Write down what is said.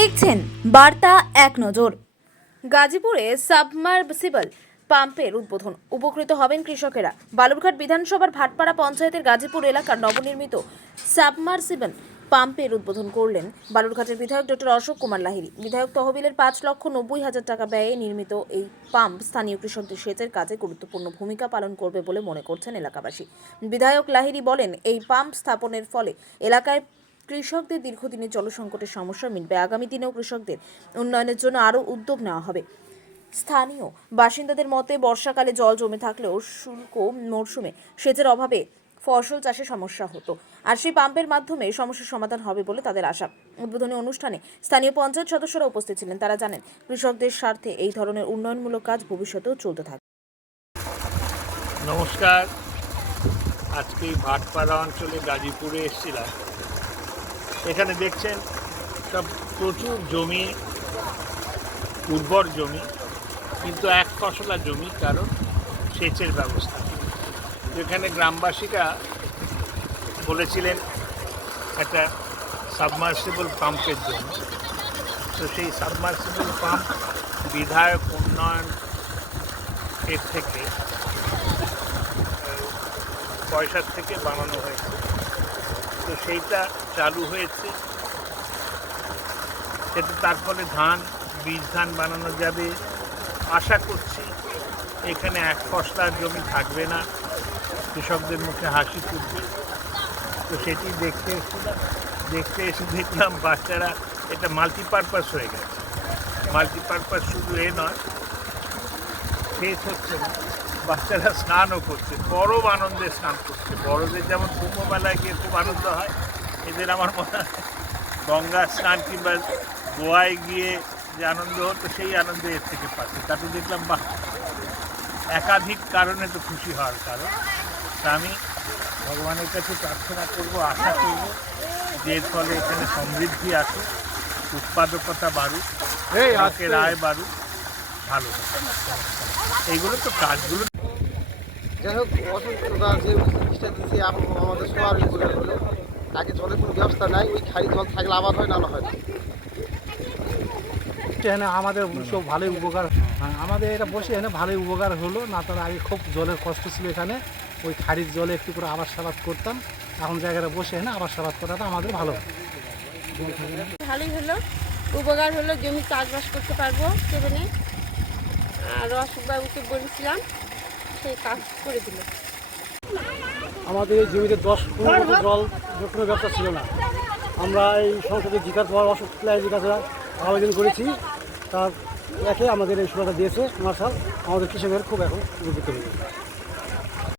দেখছেন বার্তা এক নজর। গাজীপুরে সাবমার্সিবল পাম্পের উদ্বোধন, উপকৃত হবেন কৃষকেরা। বালুরঘাট বিধানসভার ভাটপাড়া পঞ্চায়েতের গাজীপুর এলাকার নবনির্মিত সাবমার্সিবল পাম্পের উদ্বোধন করলেন বালুরঘাটের বিধায়ক ডক্টর অশোক কুমার লাহিড়ী। বিধায়ক তহবিলের 5,90,000 টাকা ব্যয়ে নির্মিত এই পাম্প স্থানীয় কৃষকদের সেচের কাজে গুরুত্বপূর্ণ ভূমিকা পালন করবে বলে মনে করছেন এলাকাবাসী। বিধায়ক লাহিড়ী বলেন, এই পাম্প স্থাপনের ফলে এলাকায় কৃষকদের দীর্ঘদিনের জলসংকটের সমস্যা মিটবে। আগামী দিনেও কৃষকদের উন্নয়নের জন্য আরও উদ্যোগ নেওয়া হবে। স্থানীয় বাসিন্দাদের মতে বর্ষাকালে জল জমে থাকলেও শুষ্ক মরশুমে সেচের অভাবে ফসল চাষে সমস্যা হতো, আর সেই পাম্পের মাধ্যমে সমস্যার সমাধান হবে বলে তাদের আশা। উদ্বোধনী অনুষ্ঠানে স্থানীয় পঞ্চায়েত সদস্যরা উপস্থিত ছিলেন। তারা জানেন, কৃষকদের স্বার্থে এই ধরনের উন্নয়নমূলক কাজ ভবিষ্যতেও চলতে থাকবে। নমস্কার, আজকে ভাটপাড়া অঞ্চলে গাজীপুরে এসেছিলাম। এখানে দেখছেন সব প্রচুর জমি, উর্বর জমি, কিন্তু এক ফসলা জমি, কারণ সেচের ব্যবস্থা। এখানে গ্রামবাসীরা বলেছিলেন একটা সাবমার্সিবল পাম্পের জন্য। তো সেই সাবমার্সিবল পাম্প বিধায়ক উন্নয়ন এর থেকে পয়সার থেকে বানানো হয়েছে। তো সেইটা চালু হয়েছে, সেটা তার ফলে বীজ ধান বানানো যাবে। আশা করছি এখানে এক ফসলার জমি থাকবে না, কৃষকদের মুখে হাসি ফুটবে। তো সেটি দেখতে এসে দেখলাম বাচ্চারা এটা মাল্টিপারপাস হয়ে গেছে। মাল্টিপারপাস শুধু নয়, সেচ হচ্ছে না, বাচ্চারা স্নানও করছে, পরম আনন্দে স্নান করছে। বড়দের যেমন কুম্ভ মেলায় গিয়ে খুব আনন্দ হয়, এদের আমার মনে হয় গঙ্গা স্নান কিংবা গোয়ায় গিয়ে যে আনন্দ হতো, সেই আনন্দে এর থেকে পাচ্ছে। তাতে দেখলাম বাহ, একাধিক কারণে তো খুশি হওয়ার কারণ। তা আমি ভগবানের কাছে প্রার্থনা করব, আশা করব যে এর ফলে এখানে সমৃদ্ধি আসুক, উৎপাদকতা বাড়ুক, লোকের আয় বাড়ুক, ভালো। এইগুলো তো কাজগুলো। যাই হোক, অসুস্থতা যে জিনিসটা দিয়েছে আমাদের সবার উপকার হলো। আগে জলের কোনো ব্যবস্থা নাই, ওই খালি জল থাকলে আবাদ হয়, না হয় না। এখানে আমাদের সব ভালোই উপকার, আমাদের এটা বসে এখানে ভালোই উপকার হলো। না তার আগে খুব জলের কষ্ট ছিল, এখানে ওই খারিজ জলে একটু করে আবাদ সাবাদ করতাম। এখন জায়গাটা বসে এখানে আবাদ সাবাদ করাটা আমাদের ভালোই হলো, উপকার হলো। জমি চাষবাস করতে পারবো সেখানে। আর অশোকবাবুকে বলেছিলাম, সেই কাজ করে দিল। আমাদের এই জমিতে 10-15 জল কোনো ব্যবস্থা ছিল না। আমরা এই সংসদে জিজ্ঞাসা অশোক কাছে আবেদন করেছি, তার একে আমাদের এই সুবিধা দিয়েছে মার্শাল। আমাদের কৃষকের খুব এখন উপকৃত হয়েছে।